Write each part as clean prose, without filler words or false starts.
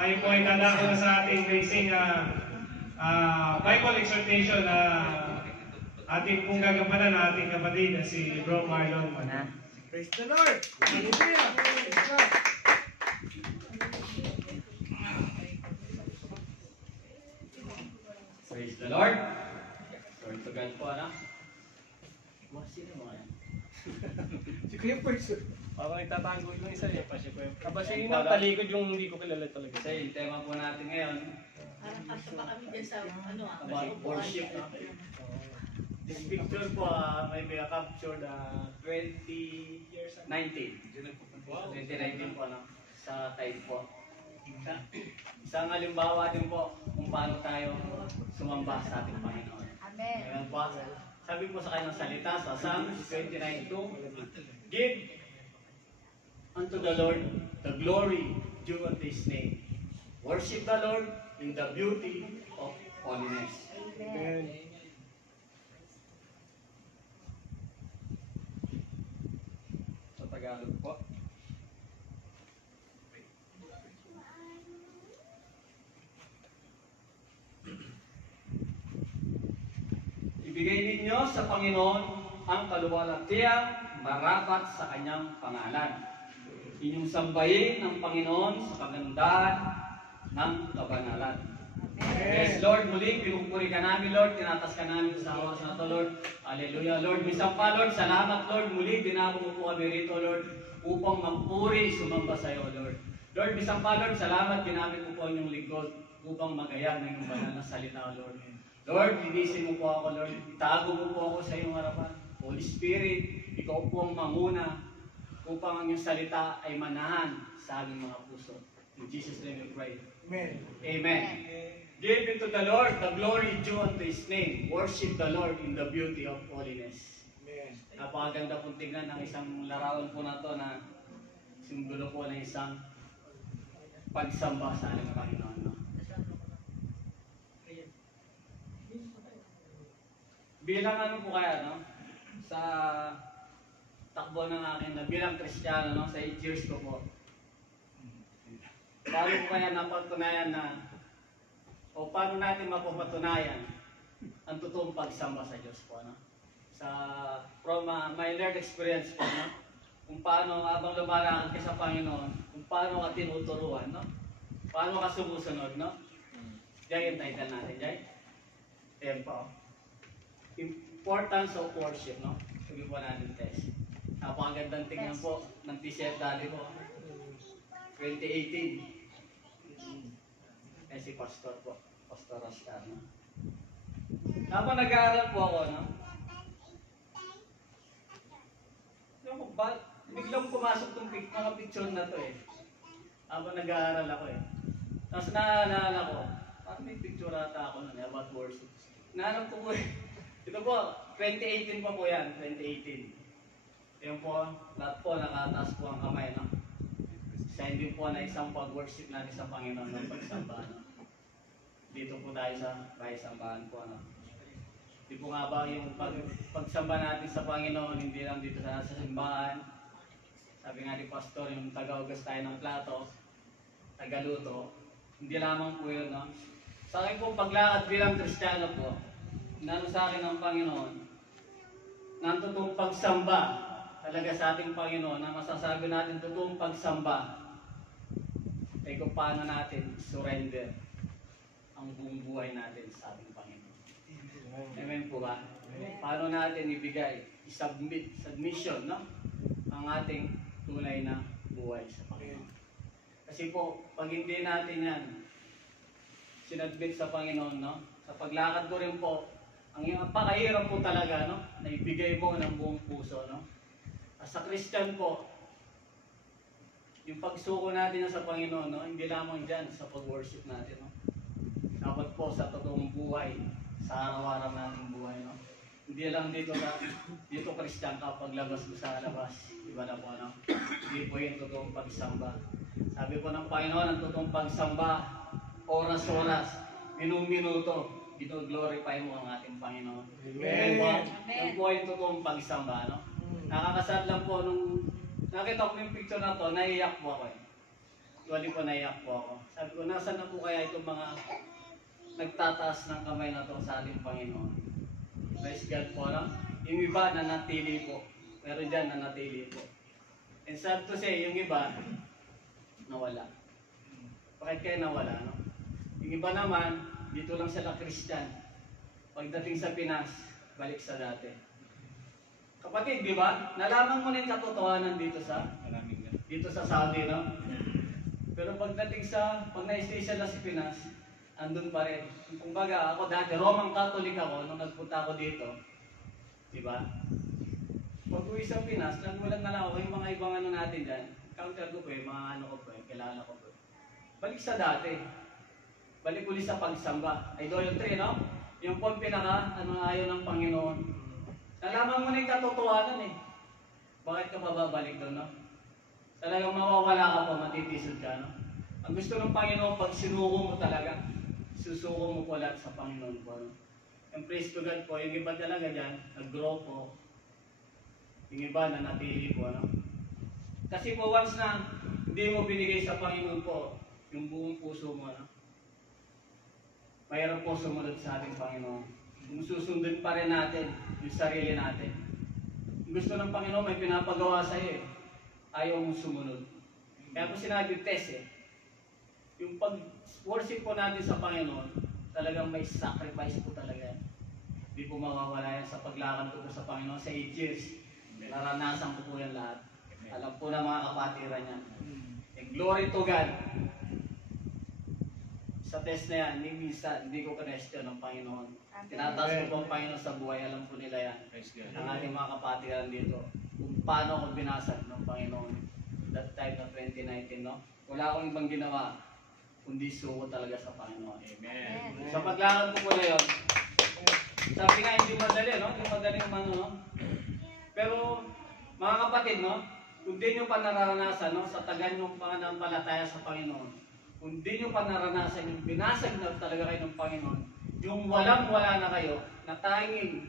tayo po ay dadako na sa ating racing Bible exhortation na ating pong gagampanan na ating kapatid na si Bro Marlon. Praise the Lord! Hallelujah! Praise the Lord! Lord to God po, ano? Sino mo yan? Si Kuya Person. Parang nagtatanggol yung isa eh. Kapag siya yung Wala. nakalikod yung hindi ko kilala talaga. Kasi yung tema po natin ngayon, Parang kasya pa kami dyan sa about worship. No? This picture po may captured 2019. 2019 po, no? Sa Tide po. Isang halimbawa din po kung paano tayo sumamba sa ating Panginoon. Amen. Ayan po. Sabi po sa kanyang salita sa Psalms 29:2, give unto the Lord the glory due unto His name. Worship the Lord in the beauty of holiness. Amen. Sa Tagalog po. Ibigay ninyo sa Panginoon ang kaluwalhatiang marapat sa kanyang pangalan. Inyong sambahin ang Panginoon sa kagandahan ng kabanalan. Yes, Lord, muli, pinupuri ka namin, Lord, tinatas ka namin sa awas na ito, Lord. Hallelujah, Lord. Minsan pa, Lord, salamat, Lord. Muli, dinako mo po kami rito, Lord, upang magpuri, sumamba sa iyo, Lord. Lord, minsan pa, Lord, salamat, ginamit mo po ang inyong lingkod upang magayag ng iyong banal na salita, Lord. Lord, linisin mo po ako, Lord. Itago mo po ako sa iyong harapan. Holy Spirit, ikaw po ang manguna upang ang iyong salita ay manahan sa aming mga puso. In Jesus' name we pray. Amen. Amen. Give unto the Lord the glory due unto His name. Worship the Lord in the beauty of holiness. Amen. Napakaganda pong tingnan ng isang larawan po na to na simbolo po ng isang pagsamba sa ating Panginoon. No? Bilang ano po kaya, no? Sa takbo ng akin na bilang Kristiyano, no? Sa 8 years ko po. Paano ko kaya napatunayan na o paano natin mapapatunayan ang totoong pagsamba sa Diyos po, no? From my learned experience po, no? Kung paano habang lumalakad ka sa Panginoon, kung paano ka tinuturuan, no? Paano ka sumusunod, no? Diyan yung title natin, diyan. Ayan po. Importance of worship, no? Sabi po natin test. Napakagandang tingnan po ng t-shirt dali po. 2018. Eh si Pastor po. Pastor Oscar, no? Habang nag-aaral po ako, no? Biglang pumasok tong mga picture na to eh. Habang nag-aaral ako eh. Tapos naalala ko, parang may picture ata ako nun eh, about worship. Nahanap ko po eh. Ito po, 2018 pa po yan, 2018. Yan po, lahat po nakataas po ang kamay, no? Sign din po na isang pag-worship natin sa Panginoon ng pagsamba, no? Dito po tayo sa bahay sambahan po, no? Di po nga ba yung pagsamba natin sa Panginoon, hindi lang dito sa simbahan. Sabi nga ni Pastor, yung taga-ugas tayo ng plato, tagaluto, hindi lamang po yun, no? Sa akin po, paglakad bilang Kristiyano po, inano sa akin ng Panginoon, na ang totoong pagsamba talaga sa ating Panginoon, na masasabi natin totoong pagsamba, ay kung paano natin surrender ang buong buhay natin sa ating Panginoon. Amen po ba? Paano natin ibigay, submission, no? Ang ating tunay na buhay sa Panginoon. Kasi po, pag hindi natin yan sinadmit sa Panginoon, no? Sa paglakad ko rin po, ang napakahirap po talaga, no? Na ibigay mo ng buong puso, no? Sa Christian po, yung pagsuko natin sa Panginoon, no? Hindi lamang dyan sa pag-worship natin, no? Dapat po sa totoong buhay, sa araw-araw nating buhay, no? Hindi lang dito Christian ka, paglabas mo sa labas, iba na po, no? Hindi po yung totoong pagsamba. Sabi po ng Panginoon, ang totoong pagsamba, oras-oras, minum-minuto, ito-glorify mo ang ating Panginoon. Amen. Yung po yung totoong pagsamba, no? Nakakasad lang po nung nakita ko yung picture na to, naiiyak po ako eh. Actually po, naiyak po ako. Sabi ko, nasaan na po kaya itong mga nagtataas ng kamay na to sa ating Panginoon? Praise God po, no? Yung iba nanatili po. Pero dyan nanatili po. And sad to say, yung iba, nawala. Bakit kaya nawala, no? Yung iba naman, dito lang sila Christian. Pagdating sa Pinas, balik sa dati. Kapatid, di ba? Nalaman mo na yung katotohanan dito sa Saudi, no? Pero pagdating pag na-stay sila sa Pinas, andun pa rin. Kumbaga, ako dati, Roman Catholic ako, nung nagpunta ako dito. Di ba? Pag uwi sa Pinas, nagulang na lang ako yung mga ibang ano natin dyan. Counter ko po mga ano ko po kilala ko po. Balik sa dati. Balik ulit sa pagsamba. Idolatry, no? Yung po ang ayaw ng Panginoon. Nalaman mo na yung katotohanan eh. Bakit ka babalik doon, no? Talagang mawawala ka po, matitisod ka, no? Ang gusto ng Panginoon, pag sinuko mo talaga, susuko mo po lahat sa Panginoon po, no? And praise to God po, yung iba talaga dyan, nag-grow po. Yung iba na natili po, no? Kasi po once na hindi mo binigay sa Panginoon po, yung buong puso mo, no? Mayroon po sumunod sa ating Panginoon. Kung susundin pa rin natin yung sarili natin. Yung gusto ng Panginoon, may pinapagawa sa iyo eh. Ayaw mong sumunod. Kaya po sinabi test eh. Yung pag-worship po natin sa Panginoon, talagang may sacrifice po talaga yan. Hindi po mawawala yan sa paglakad ko po sa Panginoon sa 8 years. Naranasan ko po yan lahat. Alam po na mga kapatiran yan. And glory to God. Sa test na yan, minsan hindi ko question ng Panginoon. Tinataas ko po ang Panginoon sa buhay. Alam po nila yan. Ang ating mga kapatiran dito. Kung paano ako binasag ng Panginoon. That time na 2019, no? Wala akong ibang ginawa. Kundi suko talaga sa Panginoon. Amen. Sa paglakad ko po na yun, sabi nga hindi madali, no? Hindi madali umano, no? Pero, mga kapatid, no? Kung di nyo pa nararanasan, no? Sa tagal nyo pananampalataya sa Panginoon, kung di nyo pa naranasan yung binasag na talaga kayo ng Panginoon, yung walang-wala na kayo, na tanging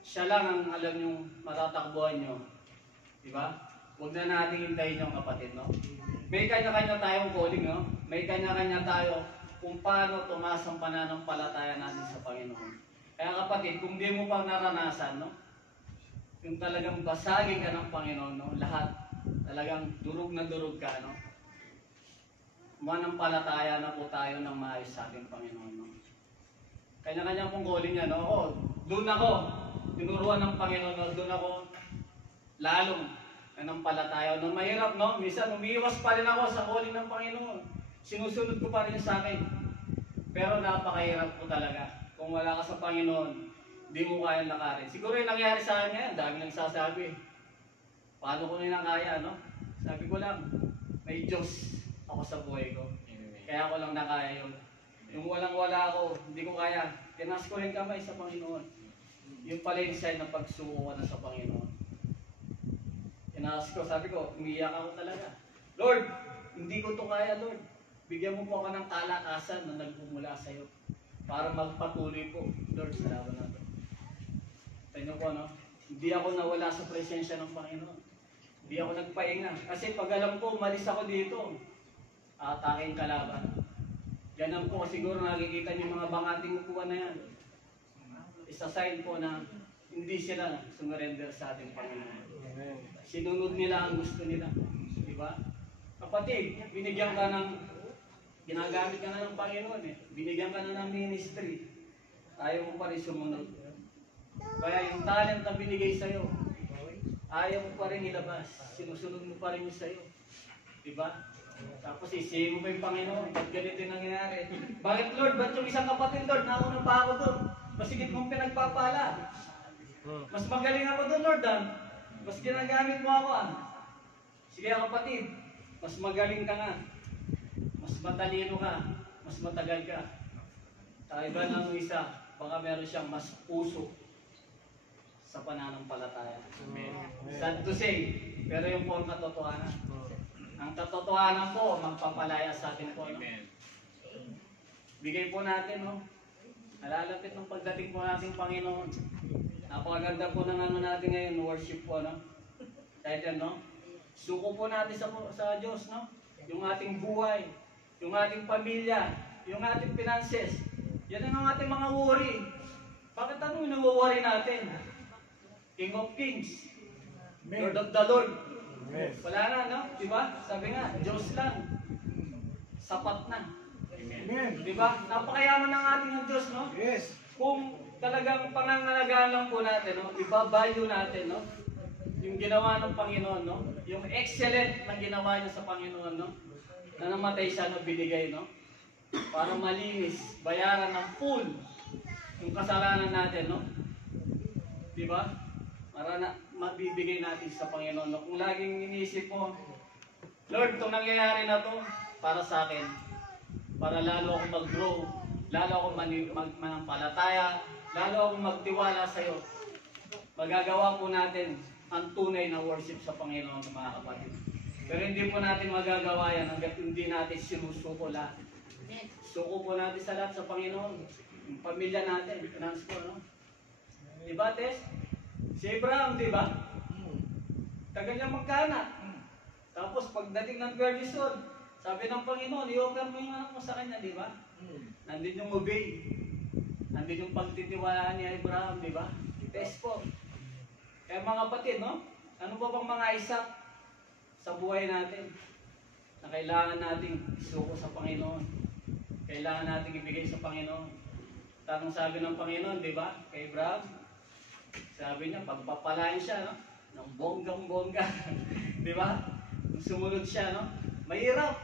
siya lang ang alam yung matatakbuhan nyo. Diba? Huwag na natin hintayin yung kapatid, no? May kanya-kanya tayong calling, no? May kanya-kanya tayo kung paano tumaas ang pananampalataya natin sa Panginoon. Kaya kapatid, kung di mo pa naranasan, no? Yung talagang basagin ka ng Panginoon, no? Lahat, talagang durog na durog ka, no? Manampalataya na po tayo ng maayos sa ating Panginoon, no? Kanya-kanya pong calling niya, no? Ako, doon ako, tinuruan ng Panginoon, no? Doon ako, lalong nanampalataya. No, mahirap, no? Minsan, umiiwas pa rin ako sa calling ng Panginoon. Sinusunod ko pa rin sa akin. Pero napakahirap po talaga. Kung wala ka sa Panginoon, di mo kaya lakarin. Siguro yung nangyari sa akin ngayon, dami nang sasabi. Paano ko na kaya, no? Sabi ko lang, may Diyos ako sa buhay ko. Kaya ako lang nakaya yun. Yung walang-wala ako, hindi ko kaya. Tinas ko rin kamay sa Panginoon. Yung pala yung sign na pagsuko ka na sa Panginoon. Tinas ko, sabi ko, umiyak ako talaga. Lord, hindi ko to kaya, Lord. Bigyan mo po ako ng kalakasan na nagmumula sa iyo para magpatuloy po, Lord, sa laban na ito. Tignan po, no? Hindi ako nawala sa presensya ng Panginoon. Hindi ako nagpahinga. Kasi pag alam ko, umalis ako dito, ataking kalaban. Yan po, siguro nakikita niyo mga bangating upuan na yan. Isa sign po na hindi sila sumurrender sa ating Panginoon. Sinunod nila ang gusto nila. Diba? Kapatid, binigyan ka ng, ginagamit ka na ng Panginoon eh. Binigyan ka na ng ministry. Ayaw mo pa rin sumunod. Kaya yung talent na binigay sa'yo, ayaw mo pa rin ilabas. Sinusunod mo pa rin yung sa'yo. Diba? Tapos isihin mo pa yung Panginoon. Ba't ganito yung nangyayari? Bakit Lord? Ba't yung isang kapatid Lord? Nauna pa ako doon. Masigit mong pinagpapala. Mas magaling ako doon Lord ah. Mas ginagamit mo ako ah. Sige kapatid, mas magaling ka nga. Mas matalino ka. Mas matagal ka. Iba ng isa, baka meron siyang mas puso sa pananampalataya. Sad to say, pero yung po ang katotohanan. Ang katotohanan po, magpapalaya sa atin po. No? Bigay po natin, no? Nalalapit ng pagdating po natin, Panginoon. Napakaganda po ng ano natin ngayon, worship po, no? Kahit yan, no? Suko po natin sa Diyos, no? yung ating buhay, yung ating pamilya, yung ating finances. Yan ang ating mga worry. Bakit ano yung worry natin? King of Kings, Lord of the Lord. Yes. Wala na, no? Diba? Sabi nga, Diyos lang. Sapat na. Amen. Diba? Napakayaman ng ating Diyos, no? Yes. Kung talagang pangangalagaan lang po natin, no? Iba-value natin, no? Yung ginawa ng Panginoon, no? Yung excellent na ginawa niya sa Panginoon, no? Na namatay siya, no? Binigay, no? Para malinis, bayaran ng full yung kasalanan natin, no? Diba? Para na mabibigay natin sa Panginoon, no? Kung laging iniisip mo, Lord, itong nangyayari na to para sa akin, para lalo akong mag-grow, lalo akong manampalataya, lalo akong magtiwala sa iyo. Magagawa po natin ang tunay na worship sa Panginoon, mga kapatid. Pero hindi po natin magagawa yan hanggat hindi natin sinusuko lahat. Suko po natin sa lahat sa Panginoon. Yung pamilya natin, finance ko, no? Diba, Tess? Si Abraham, diba? Tagal niya magkaanak. Tapos pagdating ng 12 years old, sabi ng Panginoon, i-offer mo yung anak mo sa kanya, di ba? Nandun yung obey. Nandun yung pagtitiwalaan ni Abraham, di ba? Test po. Kaya mga kapatid, no? Ano ba bang mga isak sa buhay natin na kailangan nating isuko sa Panginoon? Kailangan nating ibigay sa Panginoon. Tanong sabi ng Panginoon, di ba? Kay Abraham, sabi niya, pagpapalain siya, no? Ng bonggang-bongga. Di ba? Sumunod siya, no? Mahirap.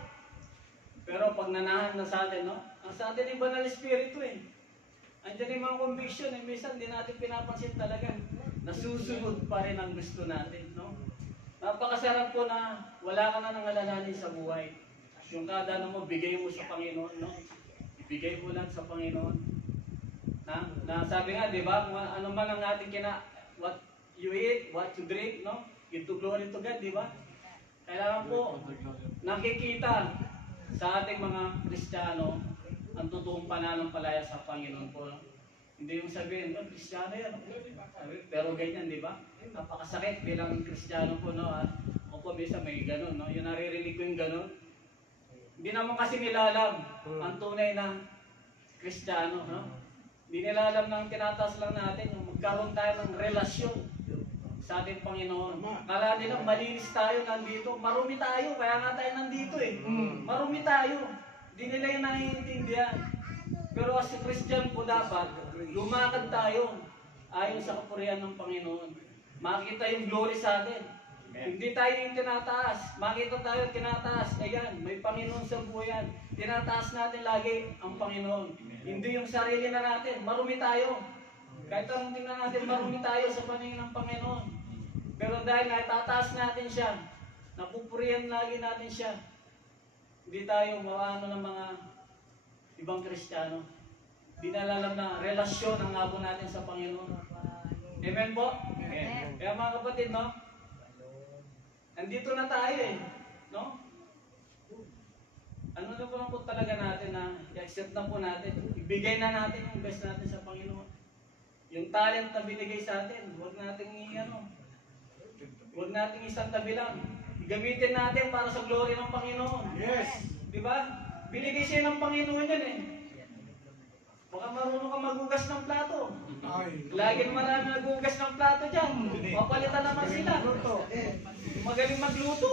Pero pag nanahan na sa atin, no? Ang sa atin yung banal espiritu eh. Andiyan yung mga conviction eh. Minsan hindi natin pinapansin talaga. Nasusunod pa rin ang gusto natin, no? Napakasarap po na wala ka na nang alalahanin sa buhay. Yung kada ano mo, bigay mo sa Panginoon, no? Ibigay mo lang sa Panginoon. Na sabi nga, di ba? Kung ano man ang ating what you eat, what you drink, no? Give to glory to God, di ba? Kailangan po nakikita sa ating mga Kristiyano ang totoong pananampalataya sa Panginoon po. Hindi yung sabihin, Kristiyano yan. Pero ganyan, di ba? Napakasakit bilang Kristiyano po, no? Ako po, minsan may ganun, no? Yung naririnig ko yung ganun. Hindi naman kasi nilalam ang tunay na Kristiyano, no? Hindi nilalam na ang tinataas lang natin, yung magkaroon tayo ng relasyon sa ating Panginoon. Kala nila malinis tayo nandito. Marumi tayo, kaya nga tayo nandito eh. Marumi tayo. Hindi nila yung naiintindihan. Pero as a Christian po dapat, lumakad tayo ayon sa kapurihan ng Panginoon. Makita yung glory sa atin. Hindi tayo yung tinataas. Makita tayo tinataas. Ayan, may Panginoon sa buhay. Tinataas natin lagi ang Panginoon. Hindi yung sarili na natin. Marumi tayo. Kahit anong tingnan natin, marumi tayo sa paningin ng Panginoon. Pero dahil natataas natin siya, napupurihan lagi natin siya, hindi tayo maano ng mga ibang Kristiyano. Hindi nalalam na relasyon ang abo natin sa Panginoon. Amen po? Amen. Kaya mga kapatid, no? Nandito na tayo eh. No? Ano na po talaga natin na i-accept na po natin. Ibigay na natin yung best natin sa Panginoon. Yung talent na binigay sa atin, huwag nating huwag nating isang tabi lang. Gamitin natin para sa glory ng Panginoon. Yes. Di ba? Binigay siya ng Panginoon yan eh. Baka marunong ka maghugas ng plato. Ay. Laging marami naghugas ng plato dyan. Papalitan naman sila. Magaling magluto.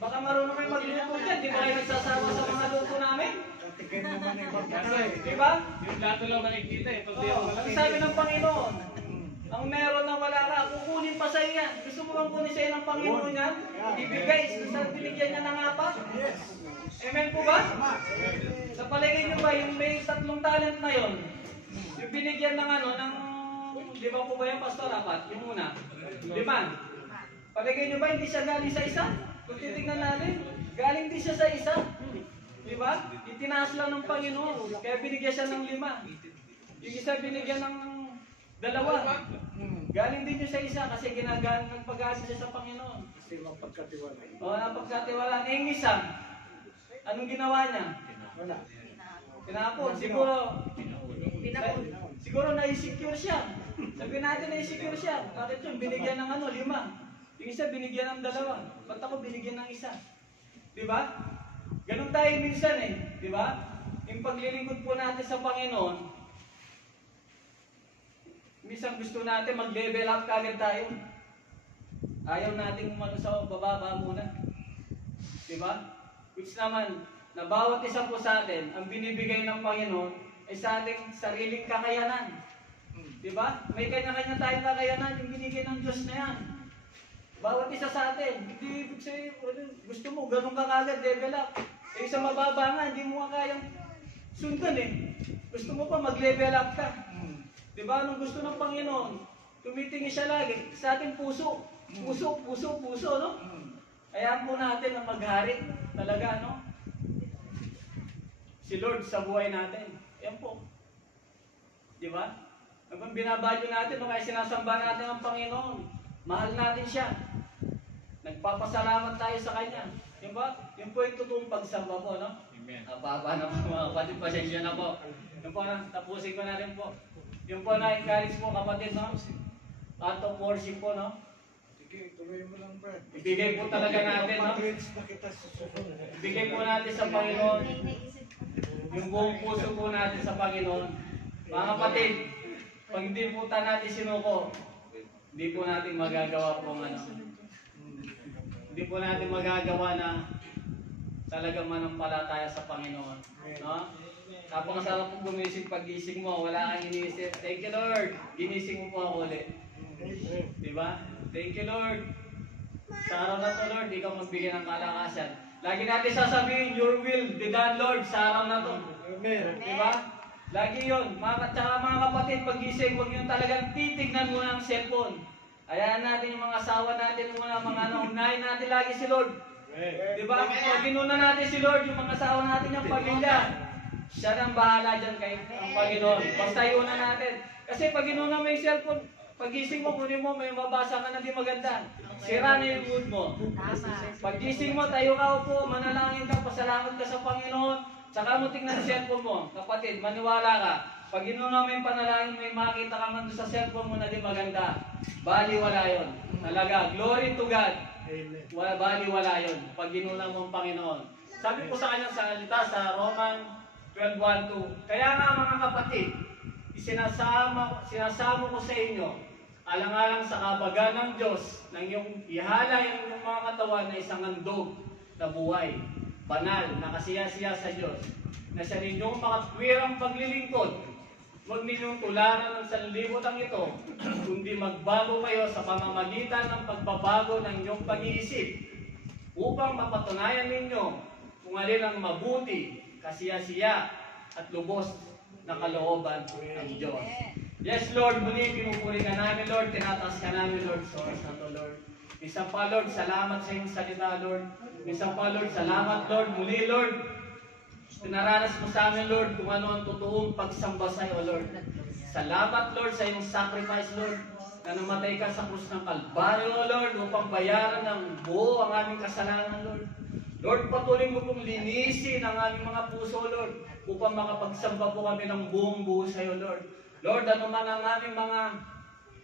Baka marunong kayo magluto dyan. Di ba kayo nagsasama sa mga luto namin? Katikin naman yung pagkakay. Di ba? Yung plato lang nakikita eh. Pag di Oo. ako Ang sabi ng Panginoon, ang meron na wala ka, kukunin pa sa'yo yan. Gusto mo bang kunin sa'yo ng Panginoon yan? Ibigay, sa binigyan niya ng apat. Yes. Amen po ba? Sa palagay niyo ba, yung may 3 talent na yon, yung binigyan ng di ba po ba yung pastor, apat? Yung una, 5. Palagay niyo ba, hindi siya galing sa isa? Kung titignan natin, galing din siya sa isa. Di ba? Itinaas lang ng Panginoon, kaya binigyan siya ng 5. Yung isa binigyan ng 2. Galing din siya sa isa kasi nagpag-aasa siya sa Panginoon. Kasi mapagkatiwala. O, napagkatiwalaan. Eh, yung isa, anong ginawa niya? Wala. Tinapon. Siguro na-secure siya. Sabihin natin na-secure siya. Bakit yun? Binigyan ng 5. Yung isa binigyan ng 2. Ba't ako binigyan ng 1? Di ba? Ganun tayo minsan eh, di ba? Yung paglilingkod po natin sa Panginoon, minsan gusto natin mag-level up kagad tayo. Ayaw nating umano sa bababa muna. Di ba? Which naman, na bawat isa po sa atin, ang binibigay ng Panginoon ay sa ating sariling kakayanan. Di ba? May kanya-kanya tayong kakayanan, yung binigay ng Diyos na yan. Bawat isa sa atin, hindi ibig sabihin, gusto mo, ganun ka kagad, level up. Eh, sa mababa nga, hindi mo nga kayang sundan eh. Gusto mo pa mag-level up ka. Di ba? Anong gusto ng Panginoon? Tumitingin siya lagi sa ating puso. Puso, no? Kaya po natin na maghari talaga, no? Si Lord sa buhay natin. Yan po. Di ba? Habang binabalyo natin, no? Kaya sinasamba natin ang Panginoon. Mahal natin siya. Nagpapasalamat tayo sa Kanya. Di ba? Yun po yung totoong pagsamba po, no? Amen. Baba na po mga kapatid, pasensya na po. Yun po na, tapusin ko na rin po. Yun po na, encourage po kapatid, no? Act of worship po, no? Sige, tuloy mo lang, Brad. Ibigay po talaga natin, no? Pag-reach na kita sa susunod. Ibigay po natin sa Panginoon yung buong puso po natin sa Panginoon. Mga kapatid, pag hindi po natin sinuko, hindi po natin magagawa po ano. Hindi po natin magagawa na talagang manampalataya sa Panginoon. No? Napakasarap po gumising pag-gising mo, wala kang iniisip. Thank you, Lord. Ginising mo po ako ulit. Diba? Thank you, Lord. Sa araw na to, Lord, ikaw magbigay ng kalakasan. Lagi natin sasabihin, your will be done, Lord, sa araw na to. Amen. Diba? Lagi yun. Tsaka mga kapatid, pag-gising, huwag yung talagang titignan mo ng cellphone. Hayaan natin yung mga asawa natin muna, mga unahin natin lagi si Lord. Diba? Pag inuna natin si Lord, yung mga asawa natin, yung pamilya, siya nang bahala dyan kay ang Panginoon. Basta iuna natin. Kasi pag inuna mo yung cellphone, pag-gising mo, kunin mo, may mabasa ka na di maganda. Sira na yung mood mo. Pag-gising mo, tayo ka upo, manalangin ka, pasalamat ka sa Panginoon, tsaka mo tingnan sa cellphone mo. Kapatid, maniwala ka. Pag inuna mo yung panalangin, may makita ka man doon sa cellphone mo na di maganda. Bali, wala yun. Talaga, glory to God. Bali, wala yun. Pag inuna mo ang Panginoon. Sabi po sa kanyang salita sa Roman 12:1-2. Kaya nga mga kapatid, sinasamo ko sa inyo, alang-alang sa kabagan ng Diyos, nang iyong ihala yung inyong mga katawan na isang handog na buhay, banal, nakasiya-siya sa Diyos, na sa ninyong makatwirang paglilingkod. Huwag ninyong tularan ng sanlibutan ito, kundi magbago kayo sa pamamagitan ng pagbabago ng inyong pag-iisip, upang mapatunayan ninyo kung alin ang mabuti, kasiya-siya, at lubos na kalooban ng Diyos. Yes, Lord, muli pinupuri ka namin, Lord, tinataas ka namin, Lord, sa oras na to, Lord. Isang pa, Lord, salamat sa iyong salita, Lord. Isang pa, Lord, salamat, Lord, muli, Lord. Pinaranas mo sa amin, Lord, kung ano ang totoong pagsamba sa iyo, Lord. Salamat, Lord, sa iyong sacrifice, Lord, na namatay ka sa krus ng Kalbaryo, Lord, upang bayaran ng buo ang aming kasalanan, Lord. Lord, patuloy mo pong linisin ang aming mga puso, Lord, upang makapagsamba po kami ng buong buo sa iyo, Lord. Lord, ano man ang aming mga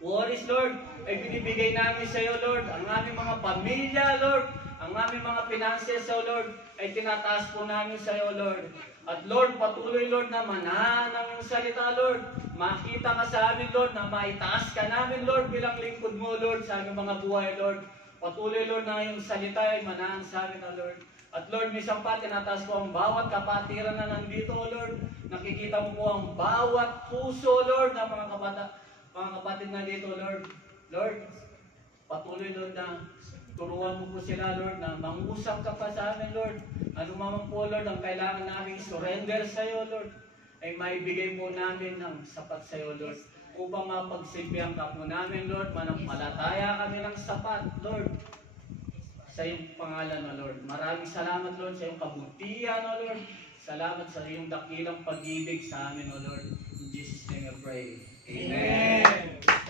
worries, Lord, ay binibigay namin sa iyo, Lord. Ang aming mga pamilya, Lord, ang aming mga finances, so Lord, ay tinataas po namin sa iyo, Lord. At Lord, patuloy, Lord, na manahan ang iyong salita, Lord. Makita ka sa amin, Lord, na maitaas ka namin, Lord, bilang lingkod mo, Lord, sa aming mga buhay, Lord. Patuloy, Lord, na iyong salita ay manahan sa amin, Lord. At Lord, minsan pa, tinataas ko ang bawat kapatiran na nandito, Lord. Nakikita mo po ang bawat puso, Lord, ng mga kapatid na dito, Lord. Lord, patuloy, Lord, na turuan mo po sila, Lord, na mangusap ka pa sa amin, Lord. Ano man po, Lord, ang kailangan namin surrender sa iyo, Lord, ay maibigay po namin ng sapat sa iyo, Lord. Upang mapagsilbihan ka po namin, Lord, manampalataya kami ng sapat, Lord, sa iyong pangalan, O Lord. Maraming salamat, Lord, sa iyong kabutihan, O Lord. Salamat sa iyong dakilang pag-ibig sa amin, O Lord. In Jesus' name I pray. Amen.